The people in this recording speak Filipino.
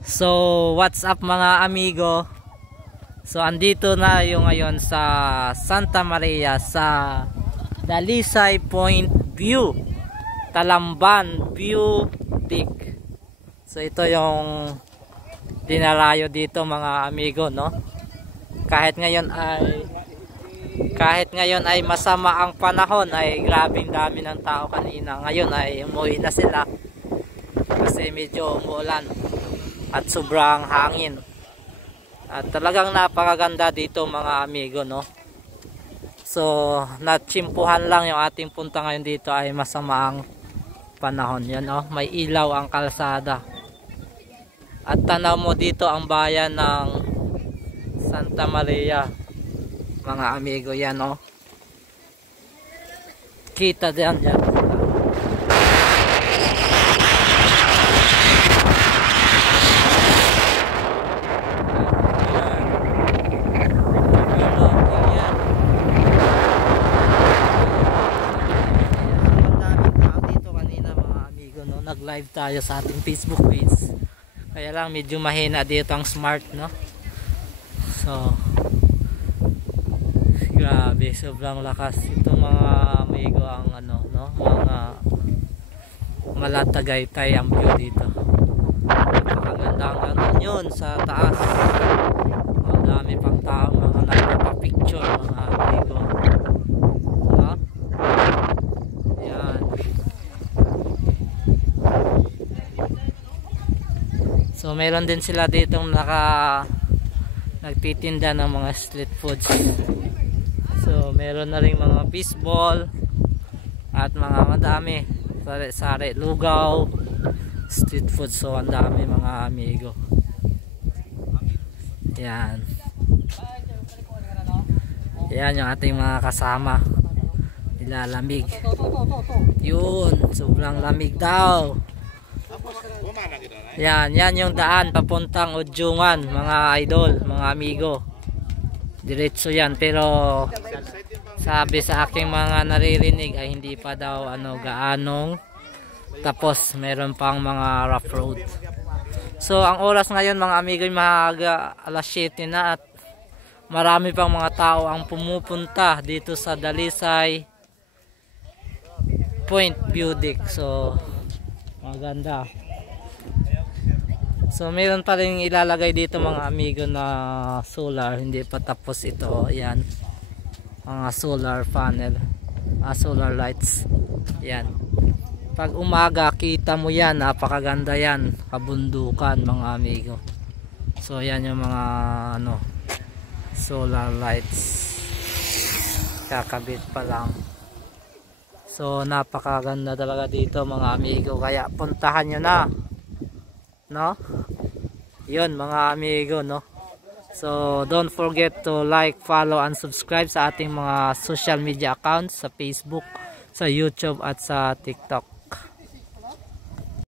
So, what's up mga amigo? So, andito na yung ngayon sa Santa Maria sa Dalisay Point View, Talamban View Peak. So, ito yung dinarayo dito mga amigo, no? Kahit ngayon ay masama ang panahon, ay grabing dami ng tao kanina. Ngayon ay umuwi na sila kasi medyo umuulan at sobrang hangin. At talagang napakaganda dito mga amigo, no? So, natsimpuhan lang yung ating punta ngayon dito ay masama ang panahon. Yan, oh, may ilaw ang kalsada. At tanaw mo dito ang bayan ng Santa Maria, mga amigo. Yan, oh. Kita diyan, yan. Nag-live tayo sa ating Facebook page. Kaya lang medyo mahina dito ang smart, no? So, grabe, sobrang lakas itong mga amigo ang ano, no? Mga Malatagaytay ang view dito. Napakaganda ang ano yun sa taas. Ang dami pang tao, mga nagpapapicture, mga amigo. No? Yan. So meron din sila ditong nagtitinda ng mga street foods. So meron na rin mga baseball at mga madami, sari-sari, lugaw, street food. So ang dami mga amigo. Yan. Yan yung ating mga kasama. Nilalamig. Yun, sobrang lamig daw. Yan yung daan papuntang Udyungan, mga idol, mga amigo. Diretso yan, pero sabi sa aking mga naririnig ay hindi pa daw gaanong tapos, meron pang mga rough road. So ang oras ngayon mga amigo ay maaga, alas 7 na, at marami pang mga tao ang pumupunta dito sa Dalisay Point View Deck. So maganda. So mayroon pa rin ilalagay dito mga amigo na solar, hindi pa tapos ito. Ayan, mga solar panel, solar lights. Ayan, pag umaga kita mo yan, napakaganda yan, kabundukan mga amigo. So ayan yung mga solar lights, kakabit pa lang. So napakaganda talaga dito mga amigo, kaya puntahan nyo na, no? Yun mga amigo, no? So don't forget to like, follow and subscribe sa ating mga social media accounts sa Facebook, sa YouTube at sa TikTok.